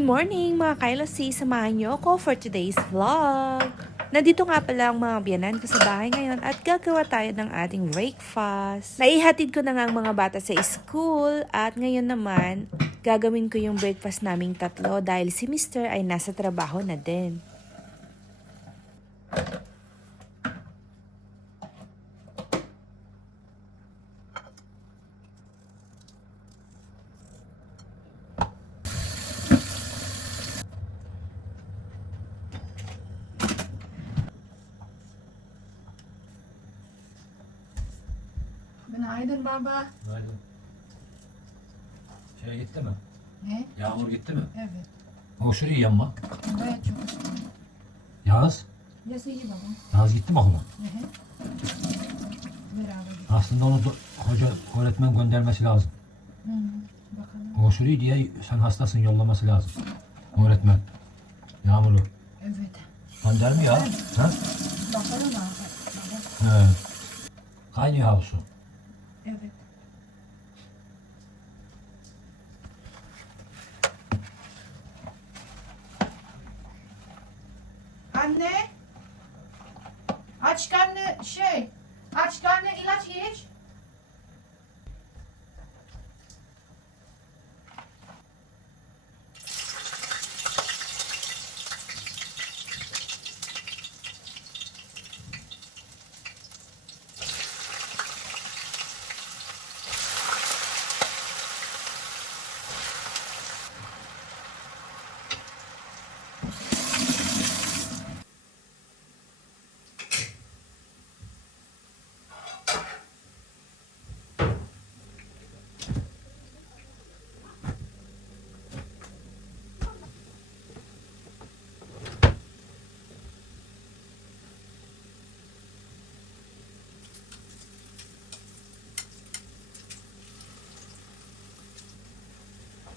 Good morning mga Kailosi! Samahan niyo ako for today's vlog. Nandito nga pala ang mga biyanan ko sa bahay ngayon at gagawa tayo ng ating breakfast. Naihatid ko na nga ang mga bata sa school at ngayon naman gagawin ko yung breakfast naming tatlo dahil si Mr. ay nasa trabaho na din. Günaydın baba. Günaydın. Şey gitti mi? Ne? Yağmur gitti mi? Evet. O şuraya yanma. Gayet çok hoşuma. Yağız. Yası iyi baba. Yağız gitti mi okula? Hı. Beraber. Aslında onu hoca öğretmen göndermesi lazım. Hı. Bakalım. Diye sen hastasın yollaması lazım. Öğretmen. Yağmurlu. Evet. Gönder mi ya? Ha? Bakalım. Baba. Evet. Kaynıyor ha heaven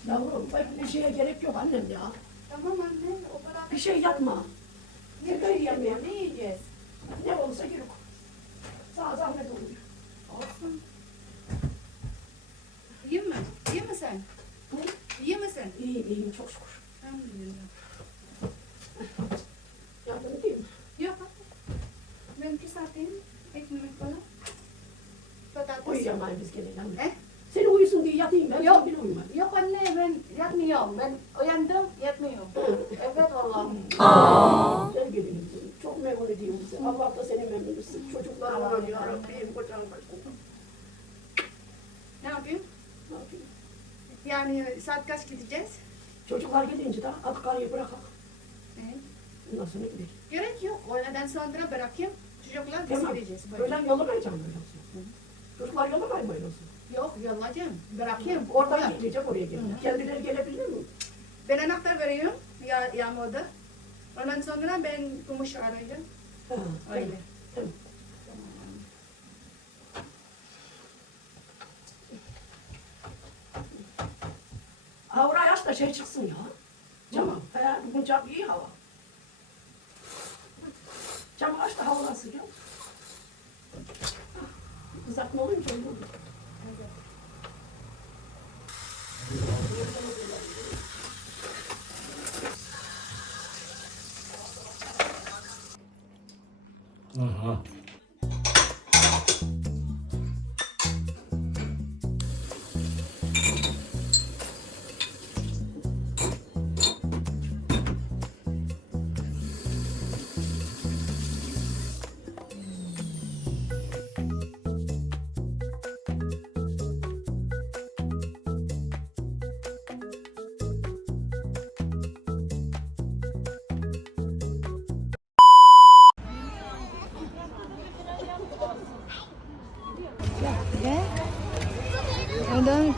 Yavrum böyle bir şeye gerek yok annem ya. Tamam anne. O kadar Bir şey yapma. Ne Yeter yemeğe. Ne yiyeceğiz? Ne olursa gerek. Sağ zahmet oluyor. Olsun. İyi mi? İyi misin? İyi misin? İyiyim iyiyim çok şükür. Elhamdülillah. Yardım edeyim mi? Yok. Ben pis atayım. Ekmek falan. Patates. Uyuyamayız gene yanına. Eh? Seni diye yatayım ben. Yok. Uyumadım. Yok anne ben yatmıyorum. Ben uyandım yatmıyorum. evet vallahi. Gel gelin. Çok memnun ediyorum bizi. Allah da seni memnun etsin. Çocuklarım var ya Rabbim. Kocan başım. Ne yapayım? Ne yapayım? Yani saat kaç gideceğiz? Çocuklar gidince de at karıyı bırakalım. Evet. Ondan sonra gidelim. Gerek yok. Öğleden sonra bırakayım. Çocuklar biz Tamam. gideceğiz. Böyle. Öğlen böyle olsun. Çocuklar yollamayın böyle olsun. Yok yollayacağım. Bırakayım. Oradan Orada. gelecek oraya gelecek. Hı. Kendileri gelebilir mi? Ben anahtar veriyorum. Ya, yağmurda. Ondan sonra ben kumaş arayacağım. Ha, Öyle. Tamam. Ha oraya aç da şey çıksın ya. Camı. He, bugün cam iyi hava. Camı aç da havalansın ya. Kızartma olunca olur. 嗯，好。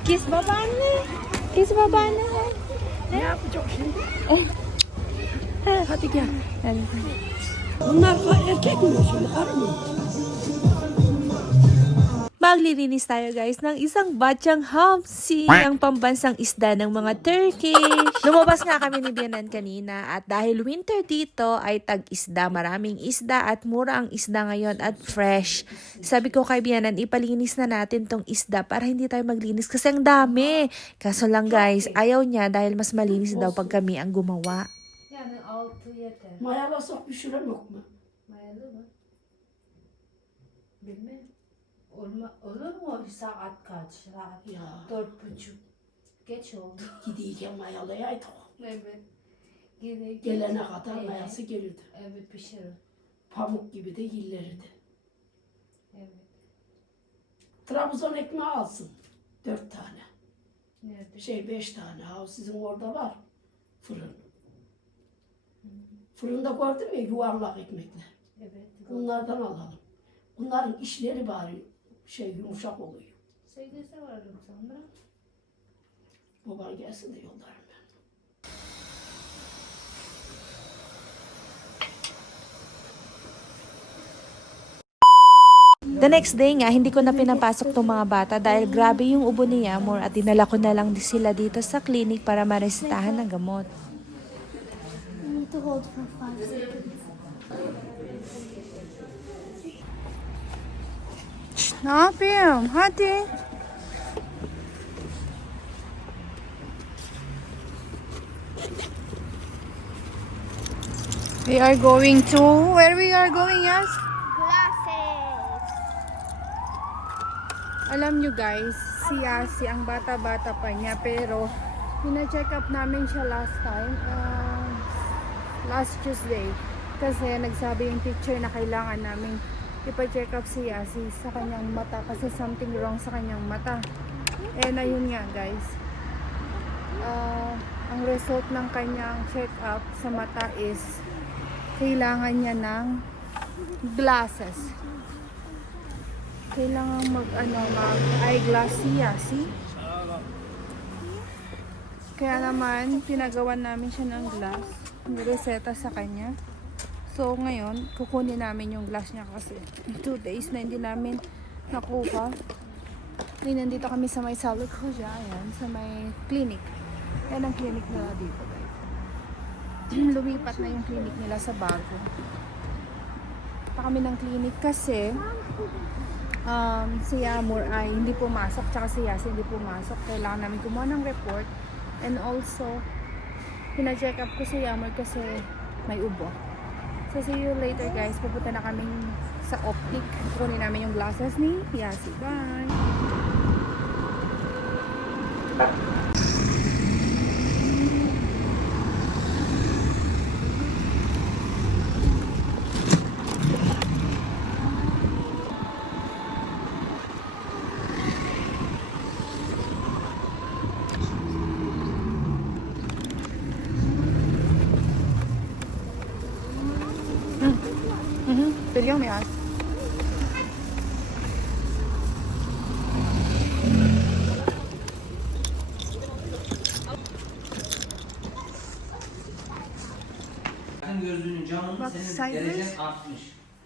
Kiss babaanne. Kiss babaanne. Ne yapacağım şimdi? Hadi gel. Bunlar erkek mi şimdi? Karı mı? Maglilinis tayo guys ng isang batyang hamsi, ang pambansang isda ng mga Turkish. Lumabas nga kami ni Bianan kanina at dahil winter dito ay tag-isda, maraming isda at mura ang isda ngayon at fresh. Sabi ko kay Bianan, ipalinis na natin tong isda para hindi tayo maglinis kasi ang dami. Kaso lang guys, ayaw niya dahil mas malinis daw pag kami ang gumawa. Yani altı yeter. Mayalasak bir şuram yok mu? Mayalı mı? Bilmem. Olma, olur mu saat kaç? Saat Ya. dört buçuk. Geç oldu. Gidiyken mayalayaydık. Evet. Gide, Gelene kadar Evet. mayası gelirdi. Evet pişirir. Pamuk gibi de yillerirdi. Evet. Trabzon ekmeği alsın. Dört tane. Nerede? Şey beş tane. Ha sizin orada var. Fırın. Fırında gördün mü yuvarlak ekmekler. Evet. Bunlardan alalım. Bunların işleri bari şey yumuşak oluyor. Sevgilisi varım sonra. Baban gelsin de yollarım ben. The next day nga, hindi ko na pinapasok tong mga bata dahil grabe yung ubo ni Yamor at dinala ko na lang sila dito sa clinic para maresitahan ng gamot. You need to hold for five seconds. Ne yapayım? Hadi. We are going to where we are going, yes? Glasses. Alam nyo guys, si Asi, ang bata-bata pa niya, pero pina-check up namin siya last time, uh, last Tuesday. Kasi nagsabi yung teacher na kailangan namin ipa-check up si Asi sa kanyang mata kasi something wrong sa kanyang mata. Eh, na yun nga guys. Ah, ang result ng kanyang check up sa mata is kailangan niya ng glasses kailangan mag ano mag eyeglass siya see kaya naman pinagawan namin siya ng glass nireseta sa kanya so ngayon kukunin namin yung glass niya kasi 2 days na hindi namin nakuha. Ngayon nandito kami sa may Salud Khoja ayan sa may clinic. Yan ang clinic nila dito guys. Lumipat na yung clinic nila sa bago pa kami ng clinic kasi um, si Yamur ay hindi pumasok tsaka si Yasi hindi pumasok. Kailangan namin kumuha ng report. And also pina-check up ko si Yamur kasi may ubo so see you later guys. Pupunta na kami sa optic. Kunin namin yung glasses ni Yasi. Bye Senin gözlüğünün camının Bak, senin saymış. derecen artmış.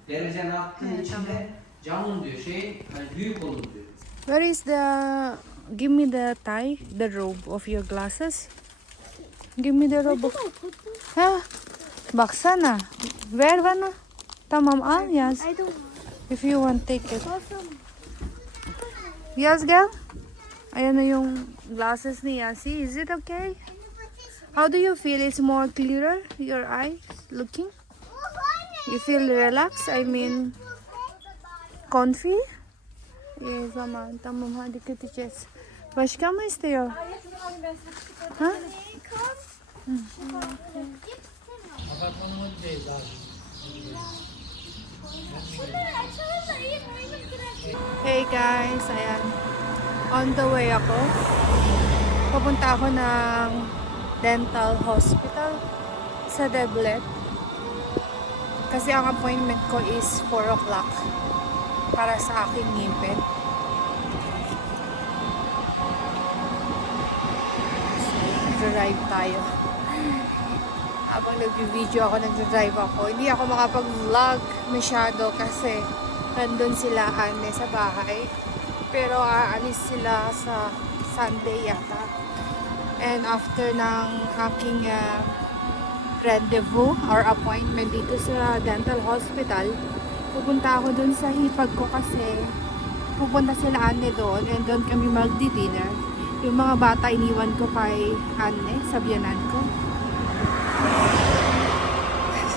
Derecen arttığın Evet, için tamam. de camın diyor şey hani büyük olur diyor. Where is the... Give me the tie, the robe of your glasses. Give me the robe. of- Ha? Baksana. Ver bana. Tamam al yaz. I don't If you want take it. Yaz gel. Ayan na yung glasses ni Yasi. Is it okay? How do you feel? It's more clearer? Your eyes looking? You feel relaxed? I mean, comfy? Yes, aman. Tamam hadi gideceğiz. Başka mı istiyor? Ha? Hey guys, ayan. On the way ako. Papunta ako ng dental hospital sa Deblet. Kasi ang appointment ko is 4 o'clock para sa aking ngipin. So, drive tayo. Habang nag-video ako, nag-drive ako. Hindi ako makapag-vlog masyado kasi nandun sila ane sa bahay. pero aalis sila sa Sunday yata. And after ng aking ah, rendezvous or appointment dito sa dental hospital, pupunta ako dun sa hipag ko kasi pupunta sila Anne doon and doon kami magdi-dinner. Yung mga bata iniwan ko kay Anne sa biyanan ko.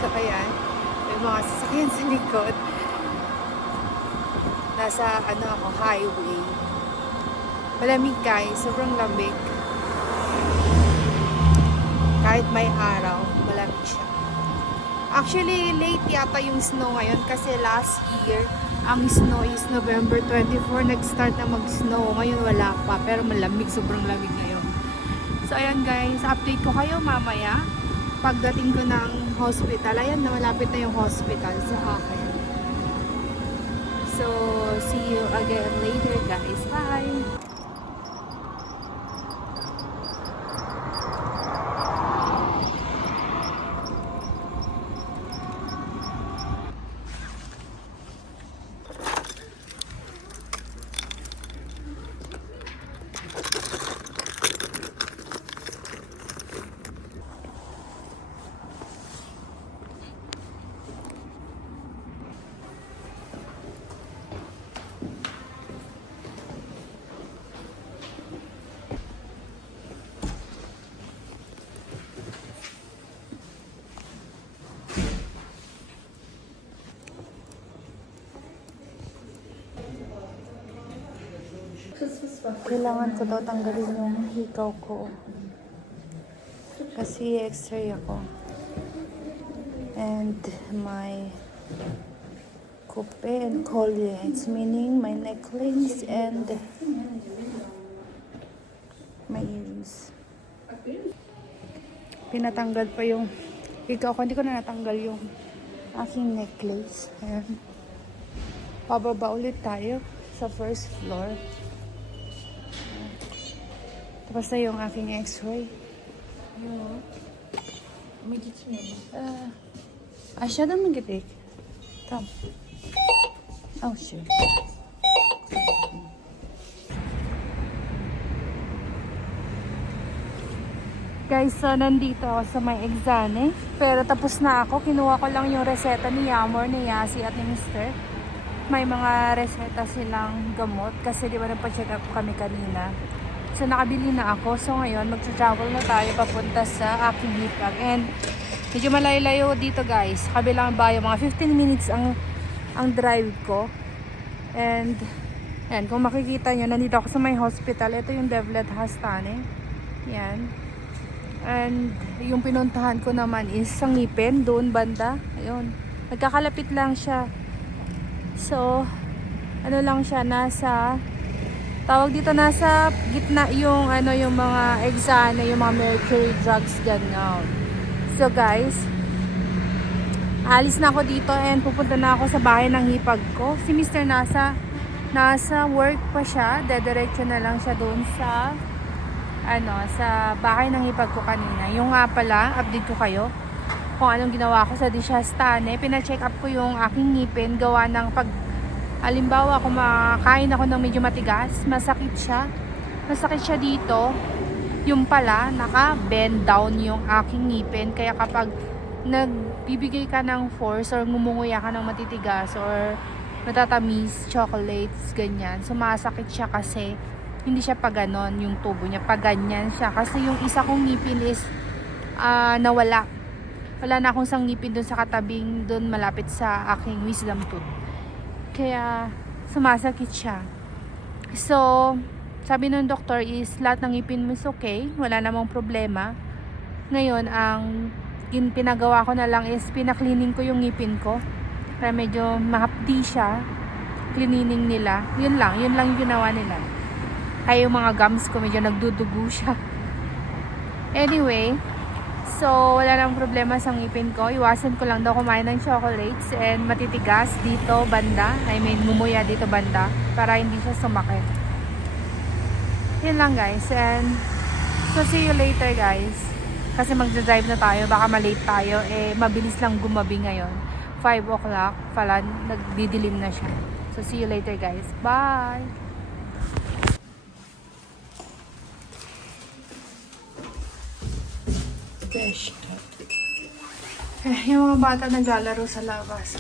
So ayan, may mga sasakyan sa likod. Nasa ano ako, highway. Malamig guys, sobrang lamig. Kahit may araw, malamig siya. Actually, late yata yung snow ngayon kasi last year, ang snow is November 24. Nag-start na mag-snow. Ngayon wala pa, pero malamig, sobrang lamig ngayon. So, ayan guys, update ko kayo mamaya. Pagdating ko ng hospital, ayan na malapit na yung hospital sa akin. So, see you again later guys. Bye! Kailangan ko daw tanggalin yung hikaw ko. Kasi x-ray ako. And my coupe and collier. It's meaning my necklace and my earrings. Pinatanggal pa yung hikaw ko. Hindi ko na natanggal yung aking necklace. Ayan. Pababa ulit tayo sa first floor. Tapos na yung aking x-ray. Uh, aşağıdan mı gidelim? Tamam. Oh shit. Guys, so nandito ako sa may exam Pero tapos na ako. Kinuha ko lang yung reseta ni Yamor, ni Yasi at ni Mister. May mga reseta silang gamot kasi di ba nagpa-check up kami kanina. So nakabili na ako. So ngayon magta-travel na tayo papunta sa aking hipag. And medyo malayo-layo dito guys. Kabilang bayo. Mga 15 minutes ang ang drive ko. And yan, kung makikita nyo, nandito ako sa may hospital. Ito yung Devlet Hastane. Yan. And yung pinuntahan ko naman is sa ngipin, doon banda. Ayun. Nagkakalapit lang siya. So, ano lang siya, nasa tawag dito nasa gitna yung ano yung mga exana, yung mga mercury drugs ganyan. So guys, alis na ako dito and pupunta na ako sa bahay ng hipag ko. Si Mr. nasa nasa work pa siya, dediretso na lang siya doon sa ano, sa bahay ng hipag ko kanina. Yung nga pala, update ko kayo kung anong ginawa ko sa Dishastane. Pina-check up ko yung aking ngipin gawa ng pag Halimbawa, kung makakain ako ng medyo matigas, masakit siya. Masakit siya dito. Yung pala, naka-bend down yung aking ngipin. Kaya kapag nagbibigay ka ng force or ngumunguya ka ng matitigas or natatamis, chocolates, ganyan, sumasakit siya kasi hindi siya pa ganon yung tubo niya. Pa ganyan siya. Kasi yung isa kong ngipin is ah, nawala. Wala na akong sang ngipin dun sa katabing dun malapit sa aking wisdom tooth. Kaya sumasakit siya. So, sabi ng doktor is lahat ng ngipin mo is okay, wala namang problema. Ngayon, ang gin pinagawa ko na lang is pinaklining ko yung ngipin ko. Kaya medyo mahapdi siya. Cleaning nila. Yun lang, yun lang yung ginawa nila. Kaya yung mga gums ko medyo nagdudugo siya. Anyway, So, wala nang problema sa ngipin ko. Iwasan ko lang daw kumain ng chocolates and matitigas dito banda. I mean, mumuya dito banda para hindi siya sumakit. Yun lang guys. And, so see you later guys. Kasi magdadrive na tayo. Baka malate tayo. Eh, mabilis lang gumabi ngayon. 5 o'clock pala, nagdidilim na siya. So, see you later guys. Bye! Eh, yung mga bata naglalaro sa labas.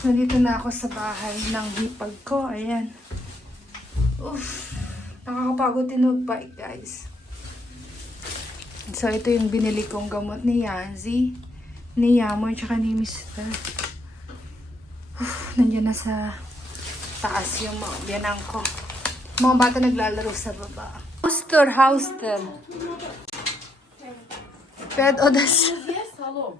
Nandito na ako sa bahay ng hipag ko. Ayan. Uff. Nakakapagod din mag-bike, guys. So, ito yung binili kong gamot ni Yanzi, ni Yamoy, tsaka ni Mr. Uff, nandiyan na sa taas yung mga biyanang ko. Mga bata naglalaro sa baba. House tour. Bed odası. salon.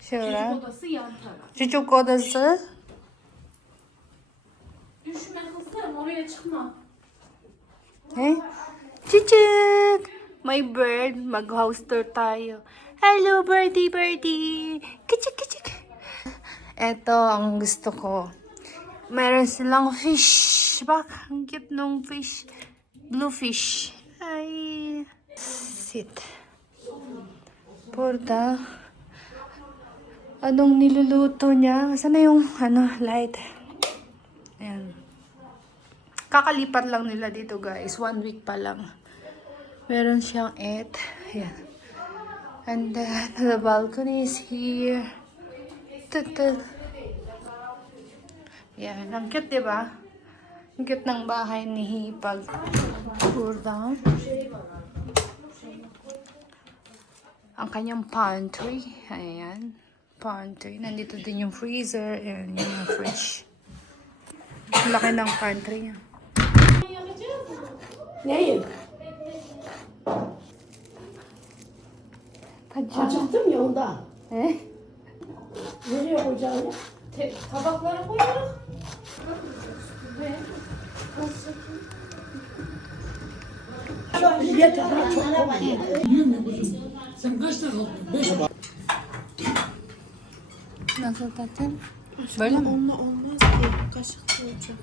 Şöyle. Odası yan taraf. Çocuk odası. Düşme kızım oraya çıkma. Hey? Chuchuk! May bird. Mag-house tour tayo. Hello, birdie, birdie! Kichik, kichik! Ito ang gusto ko. Meron silang fish. Bak, ang cute nung fish. Blue fish. Ay. Sit. Burada. Anong niluluto niya? Sana yung, ano, light. Ayan. Kakalipat lang nila dito guys. One week pa lang. Meron siyang egg. Ayan. And then, the balcony is here. Tutut. Yan. Ang cute, di ba? Ang cute ng bahay ni Hipag. Burada. Ang kanyang pantry. Ayan. Pantry. Nandito din yung freezer and yung fridge. Ang laki ng pantry niya. Tadya. Acıktım ya ondan. Eh? Nereye koyacağım ya? Te- tabaklara koyuyoruz. Yeter ha çok koyma. Nasıl tatlın? Böyle mi? Onunla olmaz ki. Kaşıkla olacak.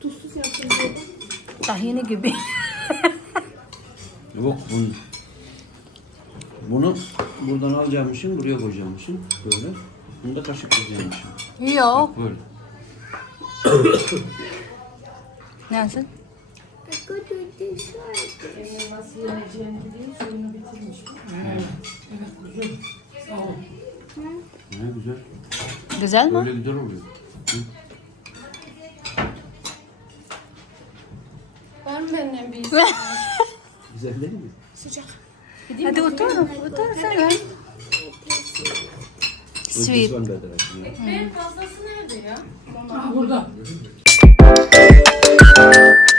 Tuzsuz yaptım diye. Tahini gibi. Yok bunu. Bunu buradan alacakmışım, buraya koyacakmışım. Böyle. Bunu da kaşıklayacakmışım. Yok. Böyle. Nasıl yeneceğini biliyor, suyunu bitirmiş. Evet, evet güzel. Sağ ol. Ne güzel. Güzel mi? Böyle güzel oluyor. Hı? Var mı benden bir isim? Güzel değil mi? Sıcak. Gideyim Hadi mi? otur, otur sen. ver. Sweet. Ötesi var. Ekmeğin fazlası nerede ya? Mama. Burada. Thank you.